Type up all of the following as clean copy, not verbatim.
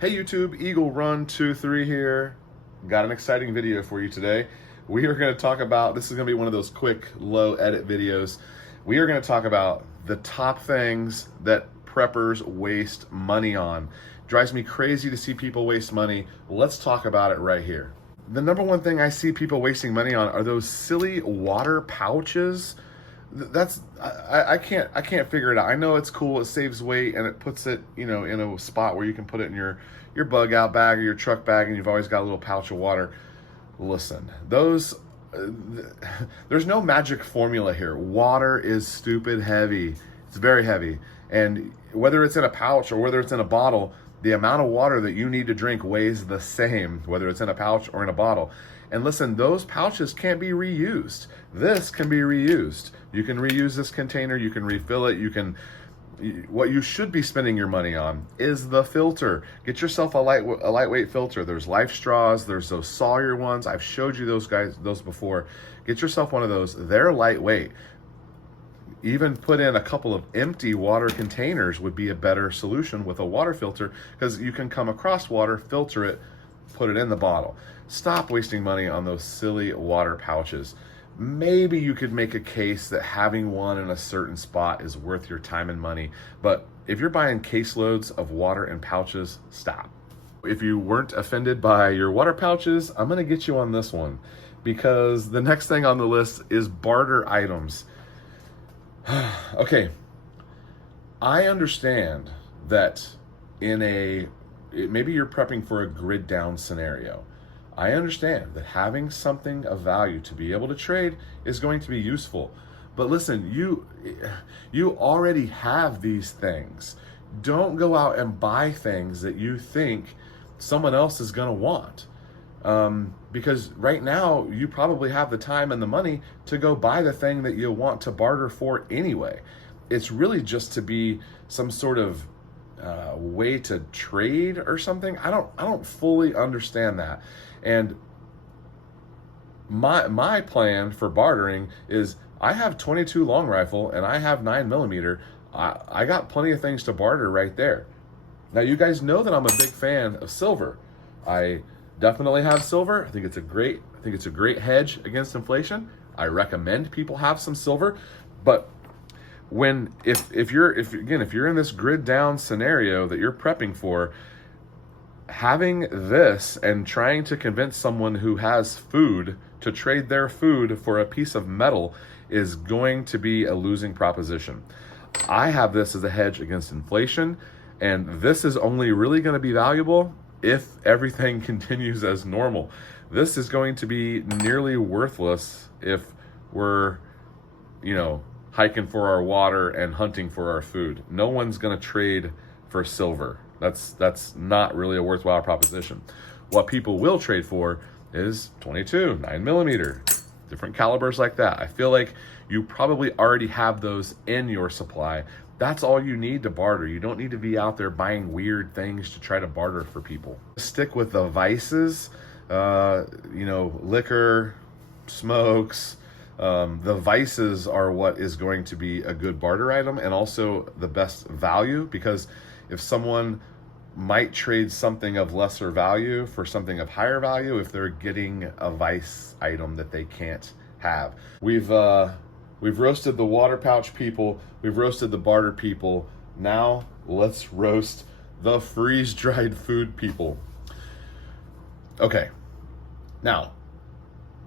Hey YouTube, Eagle Run 23 here. Got an exciting video for you today. We are going to talk about, this is going to be one of those quick, low edit videos. We are going to talk about the top things that preppers waste money on. Drives me crazy to see people waste money. Let's talk about it right here. The number one thing I see people wasting money on are those silly water pouches. I can't figure it out. I know it's cool, it saves weight, and it puts it, in a spot where you can put it in your bug out bag or your truck bag, and you've always got a little pouch of water. Listen, those there's no magic formula here. Water is stupid heavy. It's very heavy, and whether it's in a pouch or whether it's in a bottle, the amount of water that you need to drink weighs the same, whether it's in a pouch or in a bottle. And listen, those pouches can't be reused. This can be reused. You can reuse this container, you can refill it, what you should be spending your money on is the filter. Get yourself a lightweight filter. There's Life Straws, there's those Sawyer ones. I've showed you those before. Get yourself one of those. They're lightweight. Even put in a couple of empty water containers would be a better solution with a water filter, because you can come across water, filter it, put it in the bottle. Stop wasting money on those silly water pouches. Maybe you could make a case that having one in a certain spot is worth your time and money, but if you're buying caseloads of water in pouches, stop. If you weren't offended by your water pouches, I'm gonna get you on this one, because the next thing on the list is barter items. Okay, I understand that maybe you're prepping for a grid down scenario. I understand that having something of value to be able to trade is going to be useful. But listen, you already have these things. Don't go out and buy things that you think someone else is going to want. Because right now you probably have the time and the money to go buy the thing that you want to barter for anyway. It's really just to be some sort of way to trade or something. I don't fully understand that. And my plan for bartering is, I have 22 long rifle and I have 9mm. I got plenty of things to barter right there. Now you guys know that I'm a big fan of silver. I definitely have silver. I think it's a great hedge against inflation. I recommend people have some silver. But if you're in this grid down scenario that you're prepping for, having this and trying to convince someone who has food to trade their food for a piece of metal is going to be a losing proposition. I have this as a hedge against inflation, and this is only really going to be valuable if everything continues as normal. This is going to be nearly worthless if we're, hiking for our water and hunting for our food. No one's going to trade for silver. That's not really a worthwhile proposition. What people will trade for is 22, 9mm, different calibers like that. I feel like you probably already have those in your supply. That's all you need to barter. You don't need to be out there buying weird things to try to barter for people. Stick with the vices, liquor, smokes. The vices are what is going to be a good barter item, and also the best value, because if someone might trade something of lesser value for something of higher value if they're getting a vice item that they can't have. We've roasted the water pouch people, we've roasted the barter people. Now let's roast the freeze-dried food people. Okay, now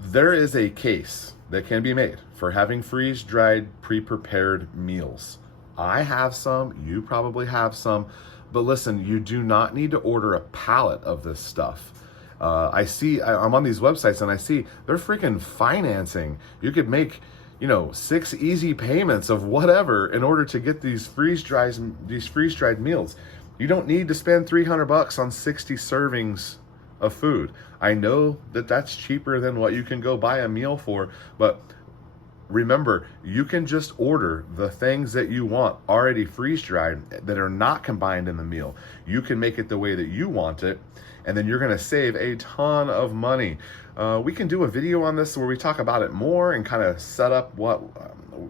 there is a case that can be made for having freeze-dried, pre-prepared meals. I have some, you probably have some, but listen, you do not need to order a pallet of this stuff. I'm on these websites and I see they're freaking financing. You could make, 6 easy payments of whatever in order to get these freeze-dried meals. You don't need to spend $300 on 60 servings of food. I know that that's cheaper than what you can go buy a meal for, but remember, you can just order the things that you want already freeze-dried that are not combined in the meal. You can make it the way that you want it, and then you're gonna save a ton of money. We can do a video on this where we talk about it more and kind of set up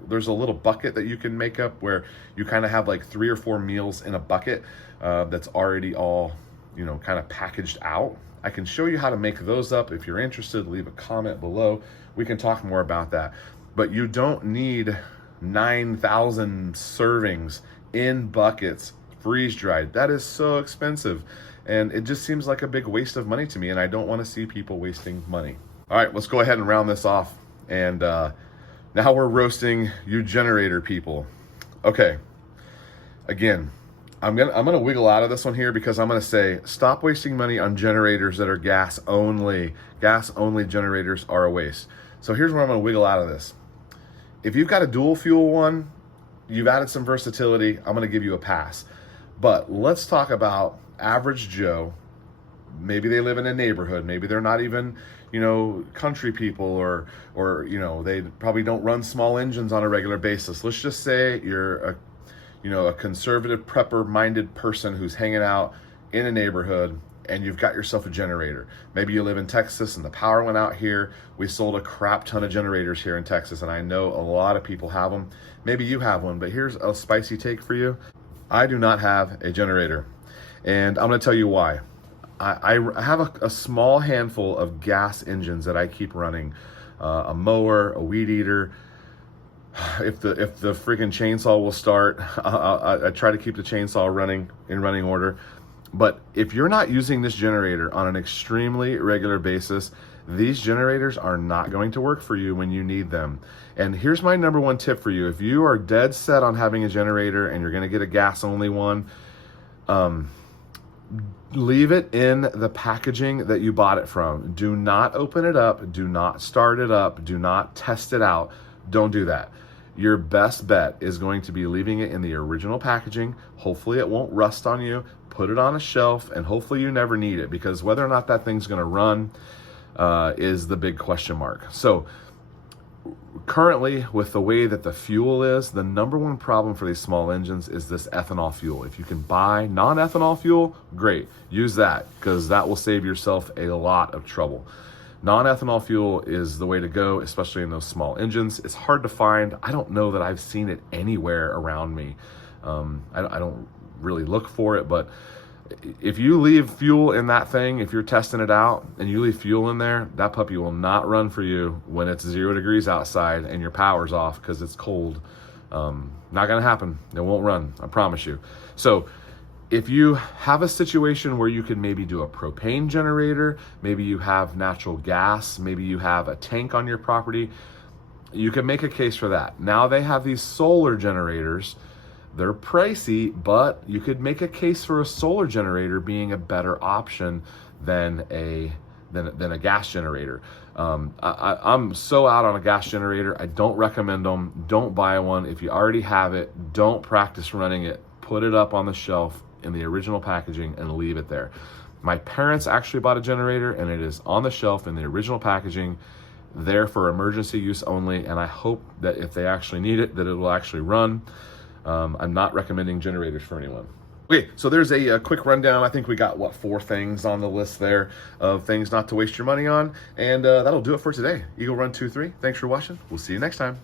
there's a little bucket that you can make up where you kind of have like 3 or 4 meals in a bucket that's already all kind of packaged out. I can show you how to make those up. If you're interested, leave a comment below. We can talk more about that. But you don't need 9,000 servings in buckets, freeze dried. That is so expensive. And it just seems like a big waste of money to me, and I don't want to see people wasting money. All right, let's go ahead and round this off. And now we're roasting you generator people. Okay, again, I'm gonna wiggle out of this one here because I'm gonna say stop wasting money on generators that are gas only. Gas only generators are a waste. So here's where I'm gonna wiggle out of this. If you've got a dual fuel one, you've added some versatility, I'm gonna give you a pass. But let's talk about average Joe. Maybe they live in a neighborhood, maybe they're not even, country people, or they probably don't run small engines on a regular basis. Let's just say you're a conservative prepper minded person who's hanging out in a neighborhood and you've got yourself a generator. Maybe you live in Texas and the power went out here. We sold a crap ton of generators here in Texas, and I know a lot of people have them. Maybe you have one, but here's a spicy take for you. I do not have a generator, and I'm gonna tell you why. I have a small handful of gas engines that I keep running, a mower, a weed eater. If the freaking chainsaw will start, I try to keep the chainsaw running in running order. But if you're not using this generator on an extremely regular basis, these generators are not going to work for you when you need them. And here's my number one tip for you. If you are dead set on having a generator and you're gonna get a gas only one, leave it in the packaging that you bought it from. Do not open it up, do not start it up, do not test it out. Don't do that. Your best bet is going to be leaving it in the original packaging. Hopefully it won't rust on you. Put it on a shelf, and hopefully you never need it, because whether or not that thing's gonna run is the big question mark. So currently, with the way that the fuel is, the number one problem for these small engines is this ethanol fuel. If you can buy non-ethanol fuel, great, use that, because that will save yourself a lot of trouble. Non-ethanol fuel is the way to go, especially in those small engines. It's hard to find. I don't know that I've seen it anywhere around me. I don't really look for it, but if you leave fuel in that thing, if you're testing it out and you leave fuel in there, that puppy will not run for you when it's 0 degrees outside and your power's off because it's cold. Not gonna happen. It won't run, I promise you. So if you have a situation where you can maybe do a propane generator, maybe you have natural gas, maybe you have a tank on your property, you can make a case for that. Now they have these solar generators. They're pricey, but you could make a case for a solar generator being a better option than a gas generator. I'm so out on a gas generator. I don't recommend them. Don't buy one. If you already have it, don't practice running it. Put it up on the shelf in the original packaging and leave it there. My parents actually bought a generator, and it is on the shelf in the original packaging, there for emergency use only, and I hope that if they actually need it, that it will actually run. I'm not recommending generators for anyone. Okay, so there's a quick rundown. I think we got, 4 things on the list there of things not to waste your money on, and that'll do it for today. Eagle Run 23, thanks for watching. We'll see you next time.